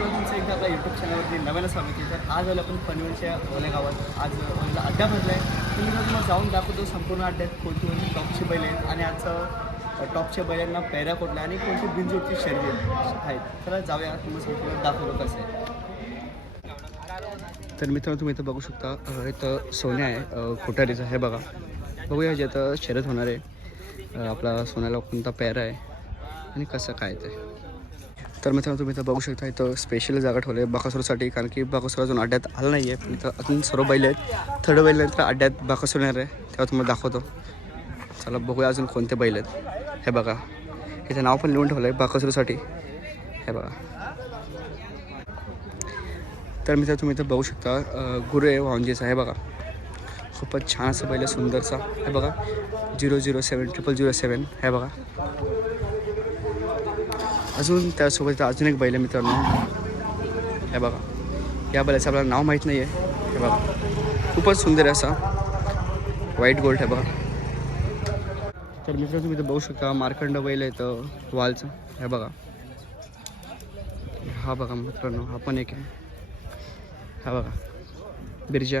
तुमचं एकदा आपल्या यूट्यूब चॅनलवरती नव्यानं स्वागत तर आज आलो आपण पनवेलच्या ओल्या गावात. आज ओल्याला अड्डा भरला आहे तुम्ही तुम्हाला जाऊन दाखवतो संपूर्ण अड्ड्यात कोणती कोणती टॉपची बैल आहेत आणि आजचं टॉपच्या बैलांना पैरा कोटला आणि कोणती बिनजोडची शर्यत आहेत. तर जाऊया. तुम्हाला संपूर्ण दाखवतो कसं आहे. तर मित्रांनो तुम्ही इथं बघू शकता इथं सोन्या आहे अ, हे बघा. बघूया जे आता शर्यत होणार आहे. आपला सोन्याला कोणता पॅरा आहे आणि कसं काय ते. तर मित्रांनो तुम्ही इथं बघू शकता इथं स्पेशल जागा ठेवली आहे बाकासूरसाठी कारण की बाकासूर अजून अड्ड्यात आलं नाही आहे पण इथं अजून सर्व बैल आहेत. थर्ड बैल तर अड्ड्यात बाकासूर येणार आहे. तेव्हा तुम्हाला दाखवतो. चला बघूया अजून कोणते बैल आहेत. हे बघा. इथं नाव पण लिहून ठेवलं आहे बाकासूरसाठी. हे बघा. तर मित्र तुम्ही इथं बघू शकता गुरु आहे वांजेचा हे बघा. खूपच छान असं बैल आहे, हे बघा. Zero zero seven triple zero seven हे बघा. अजून त्यासोबत अजून एक बैल आहे मित्रांनो. हे बघा. या बैलाचं आपल्याला नाव माहीत नाही आहे हे बघा. खूपच सुंदर आहे असा. व्हाईट गोल्ड आहे बघा. तर मित्रांनो तुम्ही इथं बघू शकता मार्कंड बैल आहे तर वालचं. हे बघा. हा बघा मित्रांनो हा पण एक आहे. हा बघा. बिरजा.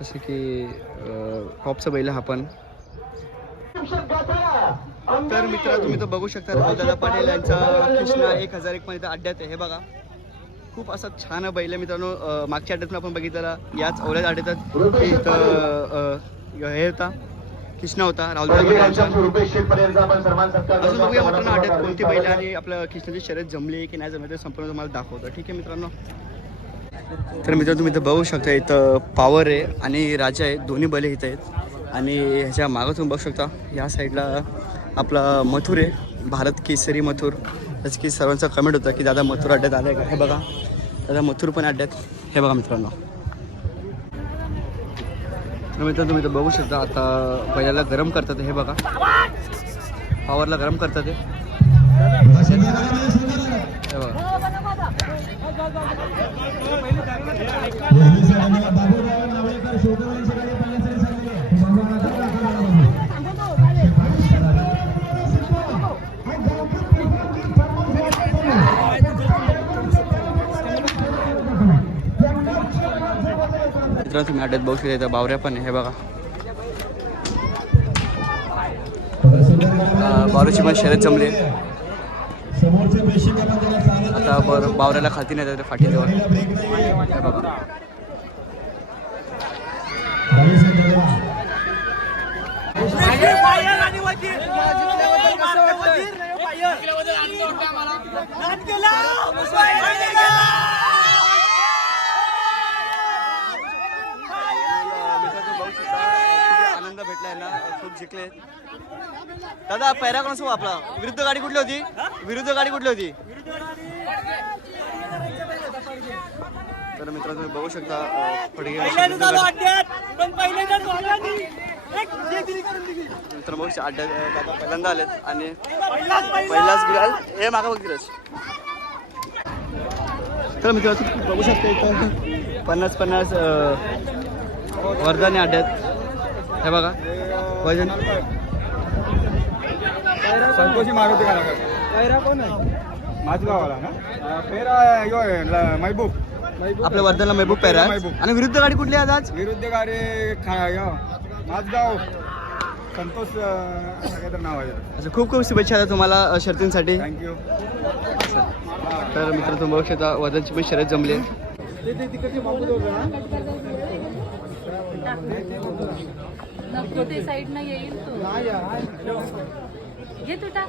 जसं की अं, बैल आहे हा पण. तर मित्र तुम्ही तर बघू शकता दादा पटेल यांचा कृष्णा एक हजार एक पण इथं अड्ड्यात आहे. हे बघा. खूप असा छान बैल आहे मित्रांनो. मागच्या अड्ड्यातून आपण बघितलेला याच ओल्याच अड्ड्यात इथं हे होता. कृष्णा होता राहुल अजून बघूया मित्रांनो अड्ड्यात कोणती बैल आणि आपलं कृष्णाची शर्यत जमली की नाही जमली ते संपूर्ण तुम्हाला दाखवतो. ठीक आहे मित्रांनो. तर मित्रांनो तुम्ही इथं बघू शकता इथं पावर आहे आणि राजा आहे. दोन्ही बैल इथं आहेत. आणि ह्याच्या मागं तुम्ही बघू शकता. या साईडला आपला मथुर आहे. भारत केसरी मथुर. जसं की सर्वांचा कमेंट होता की दादा मथुर अड्ड्यात आलं आहे का? हे बघा. दादा मथुर पण अड्ड्यात. हे बघा मित्रांनो. मित्रांनो तुम्ही तर बघू शकता आता पहिल्याला गरम करतात हे बघा. पावरला गरम करतात हे. बघा. मित्रांनो तुम्ही अड्ड्यात बघू शकता इथं बावऱ्या पण आहे हे बघा. अं, बावऱ्याची पण शर्यत जमली. आता बरं बावऱ्याला खाती नाही तर फाटीजवळ हे बघा. मित्रांनो बघू शकता किती आनंद भेटलाय ना खूप जिंकले दादा पैरा कोण आपला विरुद्ध गाडी कुठली होती? विरुद्ध गाडी कुठली होती? तर मित्रांनो तुम्ही बघू शकता फडके मित्र बघू शकता अड्ड्यात दादा पहिल्यांदा आलेत आणि पहिलाच गुलाल. हे मागा बघ धीरज. तर मित्रांनो तुम्ही बघू शकता इथं पन्नास पन्नास वर्धाने अड्ड्यात हे बघा. वजन. संतोषी मारुती का पैरा कोण आहे? माझगावाला ना? पेरा यो आहे ल- महबूब आपल्या वर्धनला महबूब पेरा आहे. आणि विरुद्ध गाडी कुठली आहे आज? विरुद्ध गाडी खा यो माझगाव. संतोष अं, असं काहीतरी नाव आहे. अच्छा खूप खूप शुभेच्छा आता तुम्हाला अ, शर्तींसाठी. थँक्यू तर मित्र तुम्ही बघू शकता वजनची पण शर्यत जमली आहे. तो ते साईडनं येईल तू. घे तू टाक.